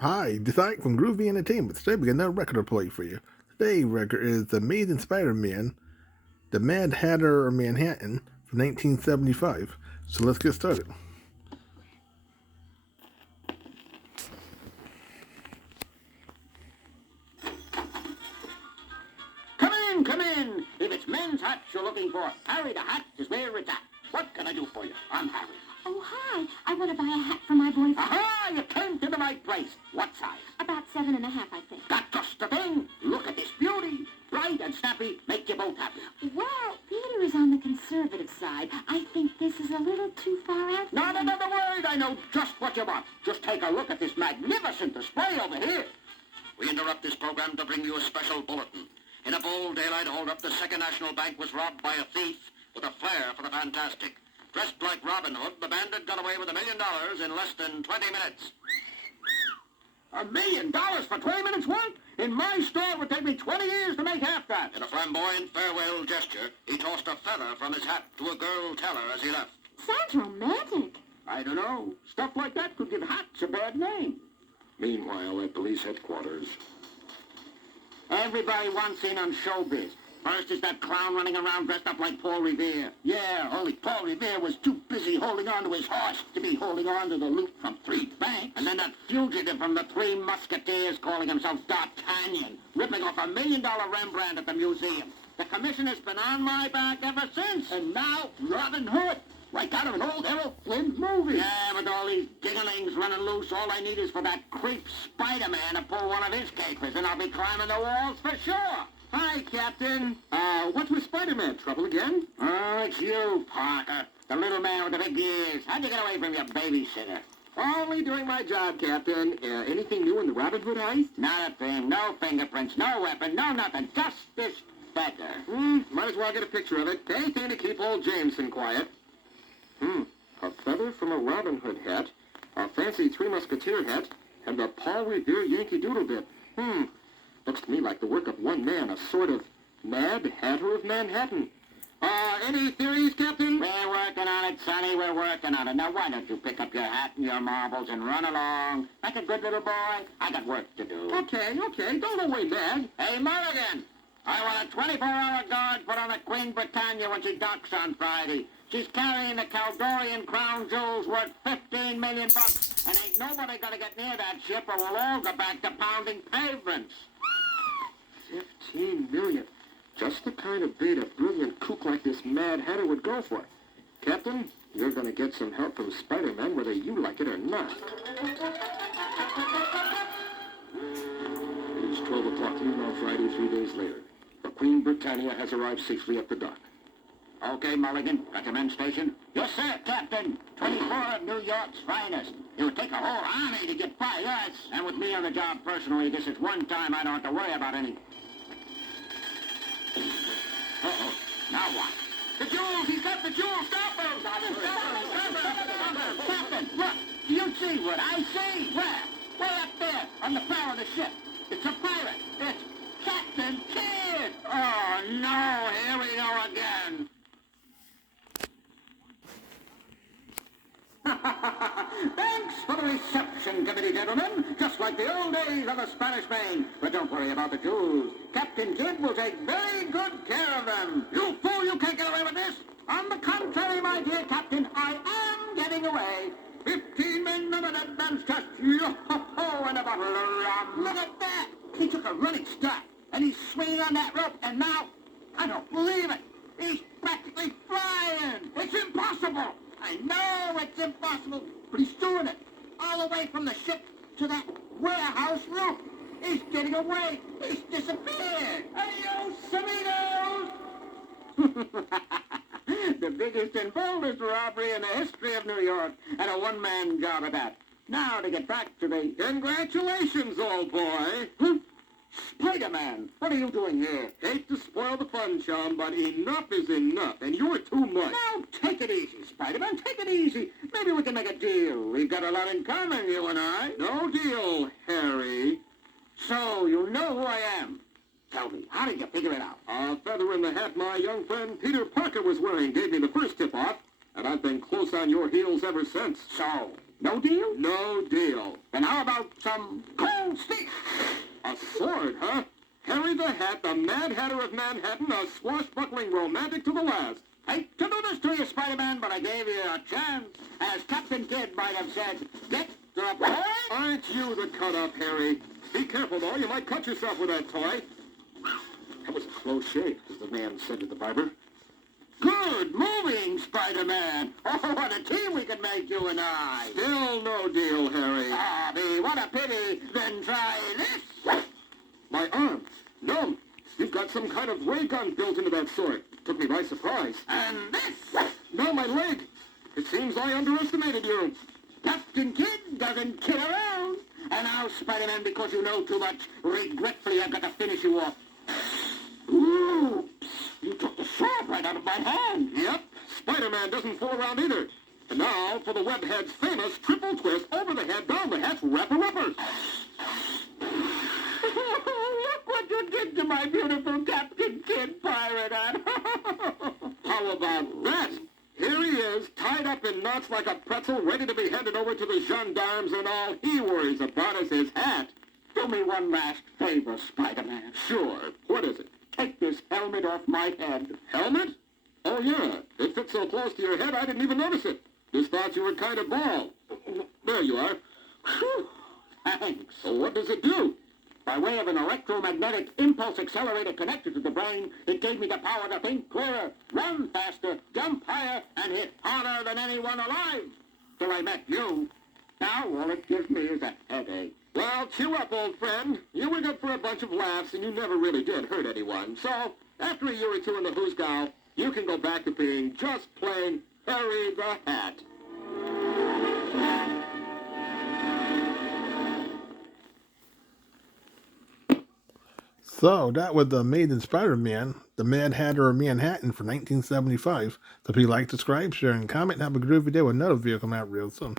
Hi, this is Ike from Groovy Entertainment. Today we got another record to play for you. Today's record is The Amazing Spider-Man, The Mad Hatter of Manhattan from 1975. So let's get started. Come in. If it's men's hats you're looking for, Harry the Hat is where it's at. What can I do for you? I'm Harry. Oh, hi. I want to buy a hat for my boyfriend. Aha! You came to the right place. What size? About 7.5, I think. That's just the thing. Look at this beauty. Bright and snappy. Make you both happy. Well, Peter is on the conservative side. I think this is a little too far out. Not another word. I know just what you want. Just take a look at this magnificent display over here. We interrupt this program to bring you a special bulletin. In a bold daylight hold-up, the Second National Bank was robbed by a thief with a flair for the fantastic. Dressed like Robin Hood, the bandit got away with $1 million in less than 20 minutes. $1 million for 20 minutes work? In my store, it would take me 20 years to make half that. In a flamboyant farewell gesture, he tossed a feather from his hat to a girl teller as he left. Sounds romantic. I don't know. Stuff like that could give hats a bad name. Meanwhile, at police headquarters, everybody wants in on showbiz. First is that clown running around dressed up like Paul Revere. Yeah, only Paul Revere was too busy holding on to his horse to be holding on to the loot from 3 banks. And then that fugitive from the 3 Musketeers calling himself D'Artagnan, ripping off $1 million Rembrandt at the museum. The commissioner's been on my back ever since. And now, Robin Hood. Like out of an old Errol Flynn movie. Yeah, with all these dinglings running loose, all I need is for that creep Spider-Man to pull one of his capers, and I'll be climbing the walls for sure. Hi, Captain. What's with Spider-Man? Trouble again? Oh, it's you, Parker. The little man with the big ears. How'd you get away from your babysitter? Only doing my job, Captain. Anything new in the Robin Hood heist? Not a thing. No fingerprints, no weapon, no nothing. Just this feather. Might as well get a picture of it. Anything to keep old Jameson quiet. A feather from a Robin Hood hat, a fancy 3 Musketeer hat, and the Paul Revere Yankee Doodle bit. Looks to me like the work of one man, a sort of Mad Hatter of Manhattan. Any theories, Captain? We're working on it, Sonny. We're working on it. Now, why don't you pick up your hat and your marbles and run along? Like a good little boy. I got work to do. Okay. Don't go away, Dad. Hey, Mulligan! I want a 24-hour guard put on the Queen Britannia when she docks on Friday. She's carrying the Caldorian crown jewels worth $15 million, and ain't nobody gonna get near that ship or we'll all go back to pounding pavements. 15 million. Just the kind of bait a brilliant kook like this Mad Hatter would go for. Captain, you're gonna get some help from Spider-Man whether you like it or not. It's 12 o'clock noon on Friday, 3 days later. The Queen Britannia has arrived safely at the dock. Okay, Mulligan, got your men stationed? Yes, sir, Captain. 24 of New York's finest. It would take a whole army to get by us. And with me on the job personally, this is one time I don't have to worry about any... Uh-oh. Now what? The jewels! He's got the jewels! Stop him! Stop him! Captain, look! Do you see what I see? Where? Way up there, on the bow of the ship. It's a pirate. It's Captain Kidd! Oh, no! Here we go again! Thanks for the reception committee, gentlemen. Just like the old days of the Spanish Main. But don't worry about the jewels. Captain Kidd will take very good care of them. You fool, you can't get away with this. On the contrary, my dear Captain, I am getting away. 15 men on a dead man's chest. Yo-ho-ho, and a bottle of rum. Look at that. He took a running start, and he's swinging on that rope, and now, I don't believe it. He's practically flying. It's impossible. I know it's impossible, but he's doing it. All the way from the ship to that warehouse roof. He's getting away. He's disappeared. Adios, amigos! The biggest and boldest robbery in the history of New York, and a one-man job at that. Now to get back to the... Congratulations, old boy. Spider-Man, what are you doing here? Hate to spoil the fun, chum, but enough is enough, and you're too much. Now, take it easy, Spider-Man, take it easy. Maybe we can make a deal. We've got a lot in common, you and I. No deal, Harry. So, you know who I am. Tell me, how did you figure it out? A feather in the hat my young friend Peter Parker was wearing gave me the first tip-off, and I've been close on your heels ever since. So, no deal? No deal. Then And how about some cold stick? A sword, huh? Harry the Hat, the Mad Hatter of Manhattan, a swashbuckling romantic to the last. Hate to do this to you, Spider-Man, but I gave you a chance. As Captain Kidd might have said, get to the point. Aren't you the cut-up, Harry? Be careful, though. You might cut yourself with that toy. That was a close shave, as the man said to the barber. Good moving, Spider-Man. Oh, what a team we could make, you and I. Still no deal, Harry. Ah, me, what a pity. Then try this. My arm. No, you've got some kind of ray gun built into that sword. Took me by surprise. And this. No, my leg. It seems I underestimated you. Captain Kidd doesn't kid around. And now, Spider-Man, because you know too much, regretfully I've got to finish you off. Oops! You took the sword right out of my hand. Yep, Spider-Man doesn't fool around either. And now for the webhead's famous triple twist over the head, down the hatch, rapper-uppers. Look what you did to my beautiful Captain Kidd pirate hat. How about that? Here he is, tied up in knots like a pretzel, ready to be handed over to the gendarmes, and all he worries about is his hat. Do me one last favor, Spider-Man. Sure, what is it? Take this helmet off my head. Helmet? Oh, yeah. It fits so close to your head, I didn't even notice it. Just thought you were kind of bald. There you are. Whew. Thanks. So what does it do? By way of an electromagnetic impulse accelerator connected to the brain, it gave me the power to think clearer, run faster, jump higher, and hit harder than anyone alive. Till I met you. Now all it gives me is a headache. Well, cheer up, old friend. You were good for a bunch of laughs, and you never really did hurt anyone. So, after a year or two in the Hoosgow, you can go back to being just plain Harry the Hat. So that was the Amazing Spider-Man, the Mad Hatter of Manhattan for 1975. So if you like, subscribe, share, and comment, have a groovy day with another video coming out real soon.